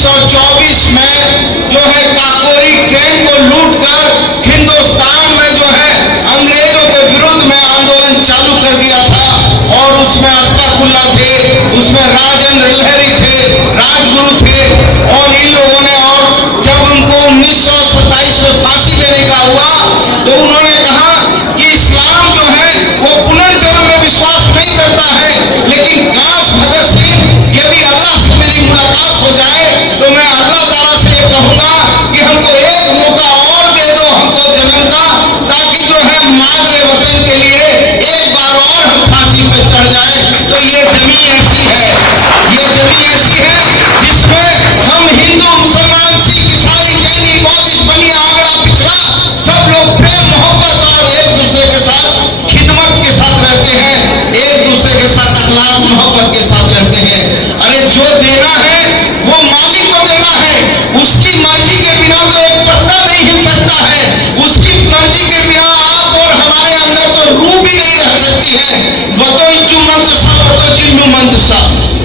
1924 में जो है काकोरी ट्रेन को लूटकर हिंदुस्तान में जो है अंग्रेजों के विरुद्ध में आंदोलन चालू कर दिया था। और उसमें अशफाकुल्ला थे, उसमें राजेंद्र लहरी थे, राजगुरु थे। और इन लोगों ने, और जब उनको 1927 में फांसी देने का हुआ तो उन्होंने कहा कि इस्लाम जो है वो पुनर्जन्म में विश्वास नहीं करता है, लेकिन काश भगत सिंह यदि अल्लाह से मेरी मुलाकात हो जाए तो मैं अल्लाह ताला से ये कहूंगा कि हमको एक मौका और दे दो हमको जन्म का, ताकि जो है मादरे वतन के लिए एक बार और हम फांसी पे चढ़ जाए। तो ये जमी ऐसी है, ये जमी ऐसी है जिसमें हम हिंदू, मुसलमान, सिख, ईसाई, जैनी, बौद्धिस्ट, बनिया, आगरा, पिछड़ा सब लोग प्रेम मोहब्बत और एक दूसरे के साथ खिदमत के साथ रहते हैं, एक दूसरे के साथ अखलाक मोहब्बत के साथ रहते हैं। अरे जो देना है वो मालिक को देना है, उसकी मर्जी के बिना तो एक पत्ता नहीं हिल सकता है, उसकी मर्जी के बिना आप और हमारे अंदर तो रूह भी नहीं रह सकती है। वतो इज्जू मंदसा, वतो चिल्लू मंदसा,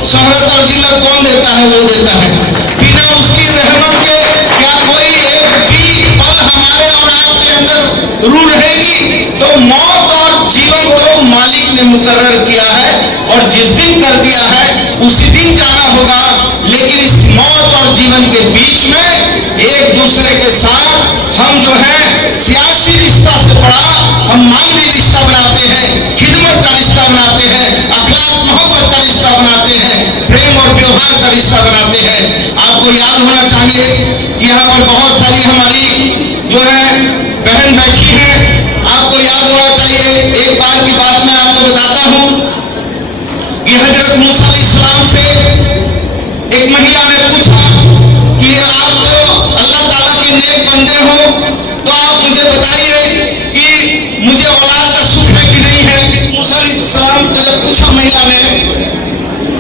शोहरत और जिल्लत कौन देता है? वो देता है। बिना उसकी रहमत के क्या कोई एक भी पल हमारे और आपके अंदर रूह रहेगी? तो मौत और जीवन तो मालिक ने मुकर्रर किया है और जिस दिन कर दिया है उसी दिन जाना होगा। लेकिन इस मौत और जीवन के बीच में एक दूसरे के साथ हम जो है सियासी रिश्ता से बड़ा हम मानवीय रिश्ता बनाते हैं, खिदमत का रिश्ता बनाते हैं, अखलाक मोहब्बत का रिश्ता बनाते हैं, प्रेम और व्यवहार का रिश्ता बनाते हैं। आपको याद होना चाहिए कि यहाँ पर बहुत सारी हमारी जो है बहन बैठी है। आपको याद होना चाहिए, एक बार की बात मैं आपको बताता हूँ कि हजरत मूसा अलैहिस्सलाम से एक महिला ने पूछा कि आप तो अल्लाह ताला के नेक बंदे हो, तो आप मुझे बताइए कि मुझे औलाद का सुख है कि नहीं है। मूसा अलैहिस्सलाम को जब पूछा महिला ने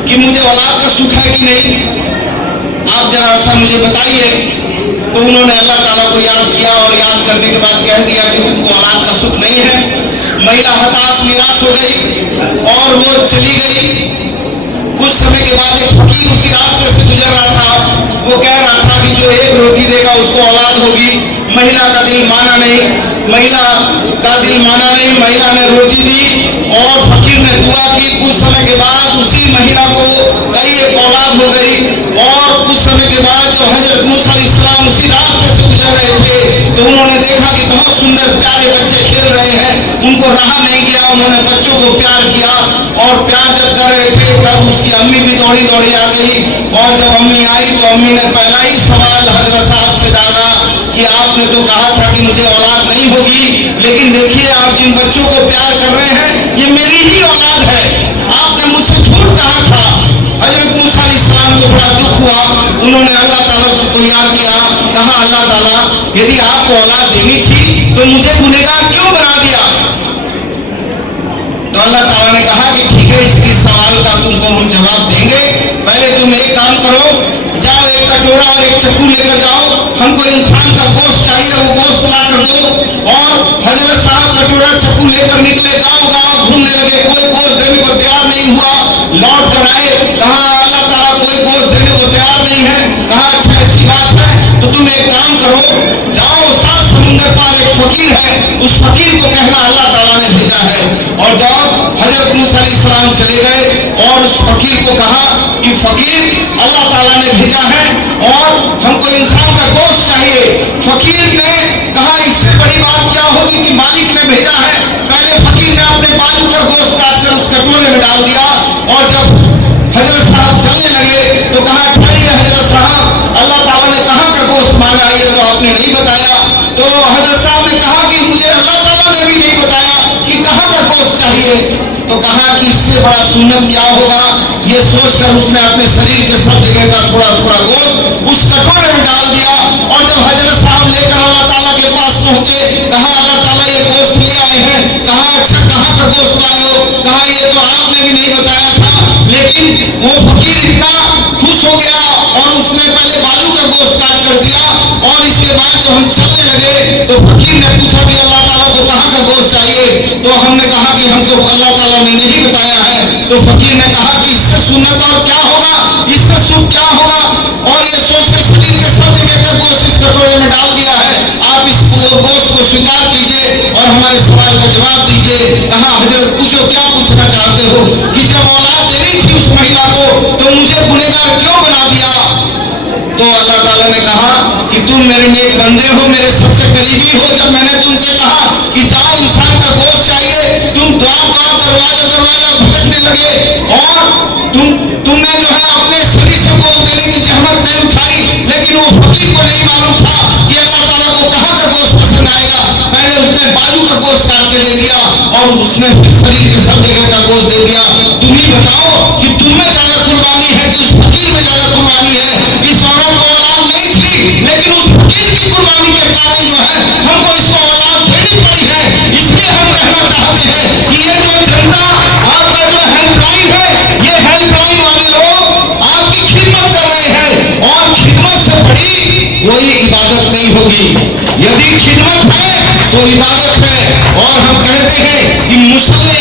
कि मुझे औलाद का सुख है कि नहीं, आप जरा सा मुझे बताइए, तो उन्होंने अल्लाह ताला को याद किया और याद करने के बाद कह दिया कि तुमको औलाद का सुख नहीं है। महिला हताश निराश हो गई और वो चली गई। कुछ समय के बाद एक फकीर उसी रास्ते से गुजर रहा था, वो कह रहा था कि जो एक रोटी देगा उसको औलाद होगी। महिला का दिल माना नहीं, महिला का दिल माना नहीं, महिला ने रोटी दी और फकीर ने दुआ की। कुछ समय के बाद उसी महिला को कई एक औलाद हो गई। और कुछ समय के बाद जो हजरत मूसा अलैहिस्सलाम उसी रास्ते से गुजर रहे थे तो उन्होंने देखा कि बहुत सुंदर प्यारे बच्चे खेल रहे हैं, उनको रहा नहीं गया, उन्होंने बच्चों को प्यार किया। और प्यार जब कर रहे थे तब उसकी अम्मी भी दौड़ी दौड़ी आ गई। और जब अम्मी आई तो अम्मी ने पहला ही सवाल हजरत साहब से डाला कि आपने तो कहा था कि मुझे औलाद नहीं होगी, लेकिन देखिए आप जिन बच्चों को प्यार कर रहे हैं ये मेरी ही औलाद है, आपने मुझसे झूठ कहा था। हजरत मूसा अलैहिस्सलाम को बड़ा दुख हुआ, उन्होंने अल्लाह ताला को याद किया, कहा अल्लाह ताला यदि आपको औलाद देनी थी तो मुझे गुनहगार क्यों बना दिया? तो अल्लाह ताला ने कहा कि ठीक है, इसके सवाल का तुमको हम जवाब देंगे। पहले तुम एक काम करो, जाओ एक कटोरा और एक चक्कू लेकर जाओ, हमको इंसान का गोश्त चाहिए, वो गोश्त ला कर दो। और हजरत साहब कटोरा चक्कू लेकर निकले, गाँव गाँव घूमने लगे, कोई गोश्त देने को तैयार नहीं हुआ। लौट कर आए, कहा अल्लाह ताला कोई गोश्त देने को तैयार नहीं है। कहा अच्छा ऐसी बात है तो तुम एक काम करो, जाओ सात समुंदर पार एक फकीर है, उस फकीर को कहना अल्लाह ताला ने भेजा है। और जब हजरत मूसा अलैहिस्सलाम चले गए और उस फकीर को कहा कि फकीर अल्लाह ताला ने भेजा है और हमको इंसान का गोश्त चाहिए। फकीर ने कहा इससे बड़ी बात क्या होगी कि मालिक ने भेजा है। पहले फकीर ने अपने बालू का गोश्त काटकर उस कटोरे में डाल दिया। और जब हजरत साहब चलने लगे तो कहा ठहरिए हजरत साहब, अल्लाह ताला ने कहाँ का गोश्त मांगा ये तो आपने नहीं बताया। तो हजरत साहब ने कहा कि मुझे अल्लाह ताला ने भी नहीं बताया कि कहाँ का गोश्त चाहिए। तो कहा कि इससे बड़ा सुन्नत क्या होगा, ये सोचकर उसने अपने शरीर के सब जगह का थोड़ा थोड़ा गोश्त उस कटोरे में डाल दिया। और जब हजरत साहब लेकर अल्लाह ताला के पास पहुंचे, कहा अल्लाह ताला ये गोश्त ले आए हैं। कहा अच्छा कहाँ का गोश्त लाए हो? कहा ये तो आपने भी नहीं बताया था। लेकिन वो फकीर इतना खुश हो गया और उसने पहले बालू का गोश्त काट कर दिया। और इसके बाद जब हम चलने लगे तो फकीर ने पूछा कि अल्लाह ताला को कहाँ का गोश्त चाहिए? तो हमने कहा कि हमको अल्लाह ताला ने नहीं बताया है। तो फकीर ने कहा कि इससे सुन्नत और क्या होगा, इससे सुख क्या होगा? और ये सोच स्वीकार कीजिए और हमारे सवाल का जवाब दीजिए। कहा हजरत पूछो क्या पूछना चाहते हो, कि जब औलाद देनी थी उस महिला को तो मुझे गुनहगार क्यों बना दिया। तो अल्लाह ताला ने कहा कि तुम मेरे नेक बंदे हो, मेरे सबसे करीबी हो। जब मैंने तुमसे कहा कि जाओ इंसान का गोश्त चाहिए, तुम द्वार द्वार दरवाजा दरवाजा भटकने लगे और तुमने जो है अपने शरीर से गोश्त देने की जहमत नहीं उठाई। लेकिन वो फकीर को नहीं मालूम था कि अल्लाह ताला को कहाँ का गोश्त पसंद आएगा। पहले उसने बाजू का गोश्त काट के दे दिया और उसने फिर शरीर के सब जगह का गोश्त दे दिया। तुम ही बताओ कि तुम में ज्यादा कुर्बानी है कि उस फकीर में ज्यादा कुर्बानी है। इस औरत को औलाद नहीं थी, लेकिन उस फकीर की कुर्बानी के कारण जो है हमको इसको औलाद देनी पड़ी है। इसलिए हम कहना चाहते हैं कि ये जो जनता आपका जो हेल्पलाइन है, ये हेल्पलाइन वाले लोग आपकी खिदमत कर रहे हैं और खिदमत से बड़ी कोई इबादत नहीं होगी। यदि खिदमत है तो इबादत है। और हम कहते हैं कि मुसल्ले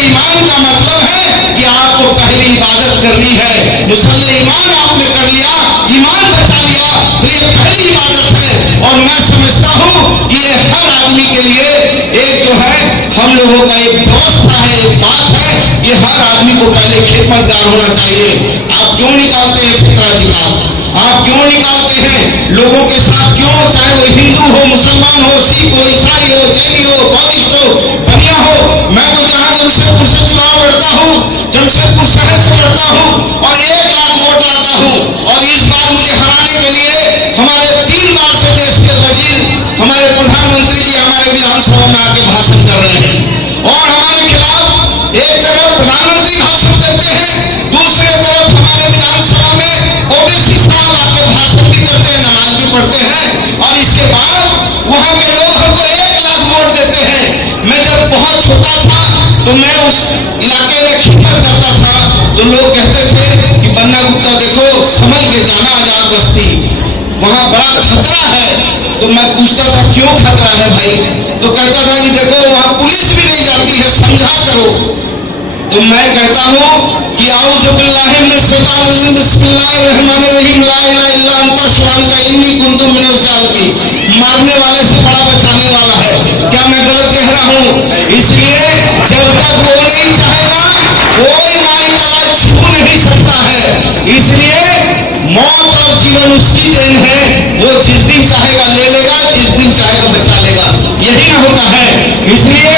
ईमान का मतलब है कि आपको पहली इबादत करनी है। मुसल्ले ईमान आपने कर लिया, ईमान बचा लिया, तो ये पहली इबादत है। और मैं समझता हूं कि ये हर आदमी के लिए एक जो है हम लोगों का एक व्यवस्था है, एक बात है, ये हर आदमी को पहले खिदमतगार होना चाहिए। आप क्यों निकालते हैं फितरा ज़कात? आप क्यों निकालते हैं लोगों के साथ? क्यों, चाहे वो हिंदू हो, मुसलमान हो, सिख हो, ईसाई हो, जैनी हो, बौद्धिस्ट हो, बनिया हो। मैं तो जहां जमशेदपुर से चुनाव लड़ता हूं, जमशेदपुर शहर से लड़ता हूं और 1 लाख वोट लाता हूं। और इस बार मुझे हराने के लिए हमारे 3 बार से देश के वजीर, हमारे प्रधानमंत्री जी हमारे विधानसभा में आके भाषण कर रहे हैं और हमारे खिलाफ एक तरफ प्रधानमंत्री भाषण करते हैं, दूसरे तरफ हमारे विधानसभा में ओबीसी साहब आके भाषण भी करते हैं, नमाज भी पढ़ते हैं और इसके बाद वहां के लोग हमको 1 लाख वोट देते हैं। मैं जब बहुत छोटा था तो मैं उस इलाके में खिदमत करता था, तो लोग कहते थे कि बन्ना गुप्ता देखो संभल के जाना, आजाद बस्ती वहां बड़ा खतरा है। तो मैं पूछता था क्यों खतरा है भाई? तो कहता था कि देखो वहां पुलिस भी नहीं जाती है, समझा करो। तो मैं कहता हूं कि आऊज़ु बिल्लाहि मिनश शैतानिर रजीम, बिस्मिल्लाहिर रहमानिर रहीम, ला इलाहा इल्ला अंता सुब्हानका इन्नी कुन्तु मिनज़ ज़ालिमीन। मारने वाले से बड़ा बचाने वाला है। क्या मैं गलत कह रहा हूं? इसलिए जब तक वो नहीं चाहेगा कोई माई का लाज छू नहीं सकता है। इसलिए मौत और जीवन उसकी देन है, वो जिस दिन चाहेगा ले लेगा, जिस दिन चाहेगा बचा लेगा। यही ना होता है। इसलिए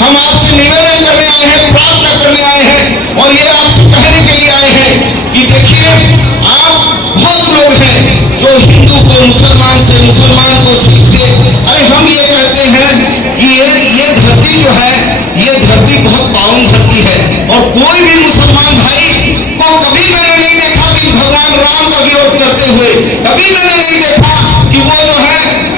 हम आपसे निवेदन करने आए हैं, प्रार्थना करने आए हैं और ये आपसे कहने के लिए आए हैं कि देखिए आप बहुत लोग हैं जो हिंदू को मुसलमान से, मुसलमान को सिख से, अरे हम ये कहते हैं कि ये धरती जो है, ये धरती बहुत पावन धरती है। और कोई भी मुसलमान भाई को कभी मैंने नहीं देखा कि भगवान राम का विरोध करते हुए, कभी मैंने नहीं देखा कि वो जो है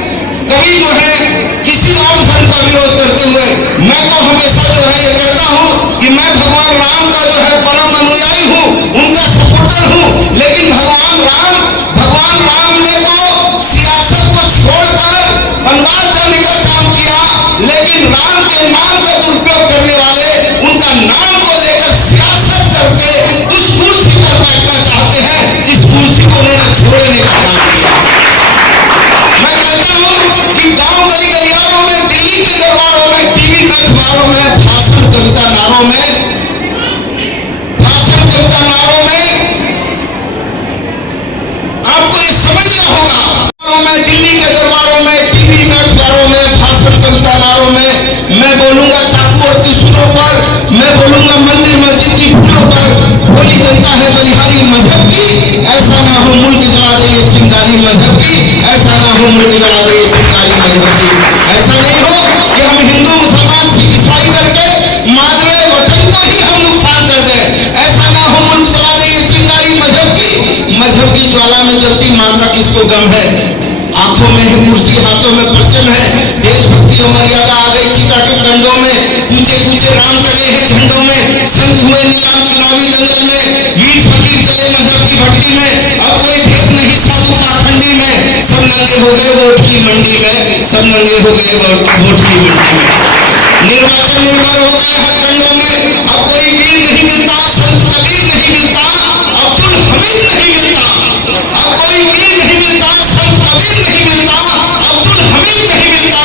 कभी जो है किसी और धर्म का विरोध करते हुए। मैं तो हमेशा जो है ये कहता हूं कि मैं भगवान राम का जो है परम अनुयायी हूं, उनका सपोर्टर हूं। लेकिन भगवान राम ने तो सियासत को छोड़कर बनवास जाने का काम किया, लेकिन राम के नाम का दुरुपयोग करने वाले उनका नाम को लेकर सियासत करके उस कुर्सी पर बैठना चाहते हैं जिस कुर्सी को उन्होंने छोड़ने का काम किया। मैं कहता हूं कि गांव गली गलियारों में, दिल्ली के दरबारों में, टीवी में, अखबारों में, भाषण कविता नारों में आपको ये समझना होगा। मैं दिल्ली के दरबारों में, टीवी में, अखबारों में, भाषण कविता नारों में मैं बोलूंगा चाकू और त्रिशूलों पर, मैं बोलूंगा मंदिर मस्जिद की फूलों पर। बोली जनता है बलिहारी मजहब की, ऐसा ना हो मुल्क जला दे ये चिंगारी मजहब की, ऐसा ना हो मुल्क जला दे ये चिंगारी मजहब की। ऐसा नहीं हो कि हम हिंदू मुसलमान सिख ईसाई करके मादरे वतन को ही हम नुकसान कर दें। ऐसा ना हो मुल्क जला दे ये चिंगारी मजहब की ज्वाला में जलती मां का किसको गम है? आंखों में है कुर्सी, हाथों में परचम है, देशभक्ति और मर्यादा आ गई चिता के कंडों में, कूचे कूचे राम टंगे हैं झंडों में, संत हुए नीलाम चुनावी दंगल में, वीर फकीर चले मजहब की भट्टी में। अब कोई भेद नहीं साधु पाखंडी में, सब नंगे हो गए वोट की मंडी में, सब नंगे हो गए वोट की मंडी में। निर्वाचन निर्भर हो गए हथकंडों में, अब कोई वीर नहीं मिलता, संत कबीर नहीं मिलता, अब्दुल हमीद नहीं मिलता। अब कोई वीर नहीं मिलता, संत कबीर नहीं मिलता, अब्दुल हमीद नहीं मिलता।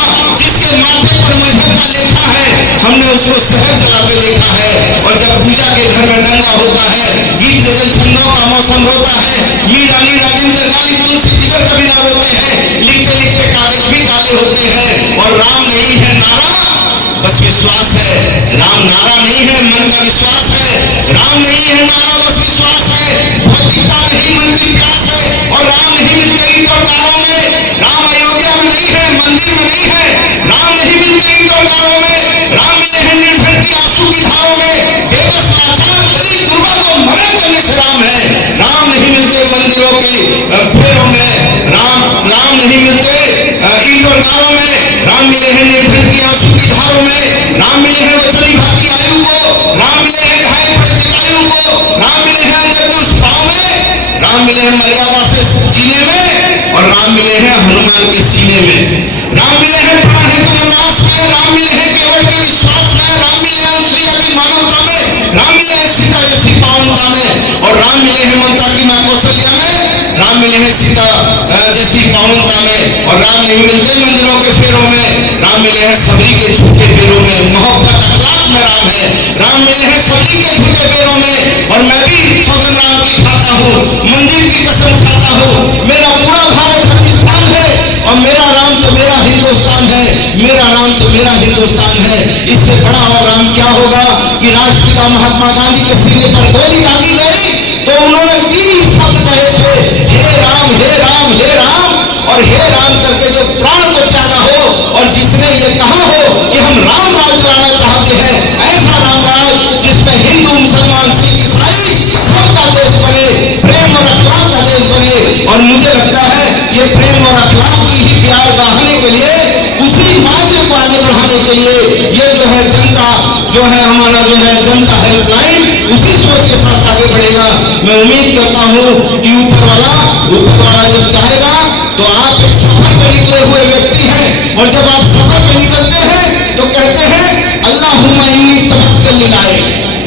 सबरी के झुके पैरों में, मोहब्बत अखलाक में राम है। राम मिले हैं सबरी के झुके पैरों में, और मैं भी सौगंध राम की खाता हूँ, मंदिर की कसम खाता हूँ। मेरा पूरा भारत धर्मिस्थान है, और मेरा राम तो मेरा हिंदुस्तान है, मेरा राम तो मेरा हिंदुस्तान है। इससे बड़ा और राम क्या होगा कि राष्ट्रपिता महात्मा गांधी के सीने पर गोली दागी गई तो उन्होंने 3 ही शब्द कहे थे, हे राम हे राम हे राम। और हे राम करके जो प्राण को त्यागा हो, और जिसने ये कहा हो कि हम राम राज लाना चाहते हैं, ऐसा राम राज जिसमें हिंदू मुसलमान सिख ईसाई सबका देश बने, प्रेम और अखलाक का देश बने। और मुझे लगता है ये प्रेम और अखलाक की ही प्यार बढ़ाने के लिए, उसी मार्ग को आगे बढ़ाने के लिए ये जो है जनता जो है हमारा जो है जनता हेल्पलाइन उसी सोच के साथ आगे बढ़ेगा। मैं उम्मीद करता हूँ कि ऊपर वाला जब चाहेगा तो आप एक सफर पे निकले हुए व्यक्ति हैं, और जब आप सफर पे निकलते हैं तो कहते हैं अल्लाहुम्मा इन्नी तवक्कल लाए,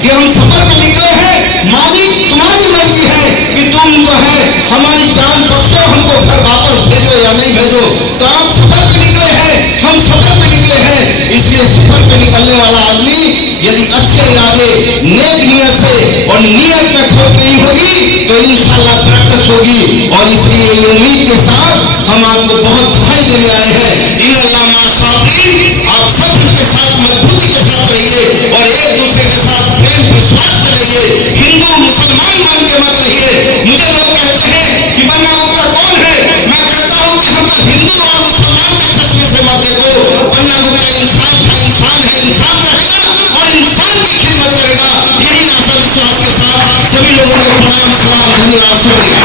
कि हम सफर पे निकले हैं, मालिक तुम्हारी मर्जी है कि तुम जो है हमारी जान बख्शो, हमको घर वापस भेजो या नहीं भेजो। तो आप सफर पे निकले हैं, हम सफर पे निकले हैं। इसलिए सफर पे निकलने वाला आदमी यदि अच्छे इरादे नेक नियत से और नियत में खोट नहीं होगी तो इंशाअल्लाह बरकत होगी। और इसलिए ये उम्मीद के साथ हम आपको बहुत बधाई देने आए हैं। इन्नल्लाह माअस साबिरीन, आप सब्र के साथ मजबूती के साथ रहिए, और एक दूसरे के साथ प्रेम विश्वास में रहिए। हिंदू मुसलमान मान के मत रहिए। मुझे लोग कहते हैं कि बन्ना गुप्ता कौन है, मैं कहता हूं कि हमको हिंदू और मुसलमान के चश्मे से मत देखो। बन्ना गुप्ता इंसान था, इंसान है, इंसान रहेगा और इंसान की खिदमत करेगा। यही आशा विश्वास के साथ सभी लोगों को प्रणाम, सलाम, धन्यवाद, शुक्रिया।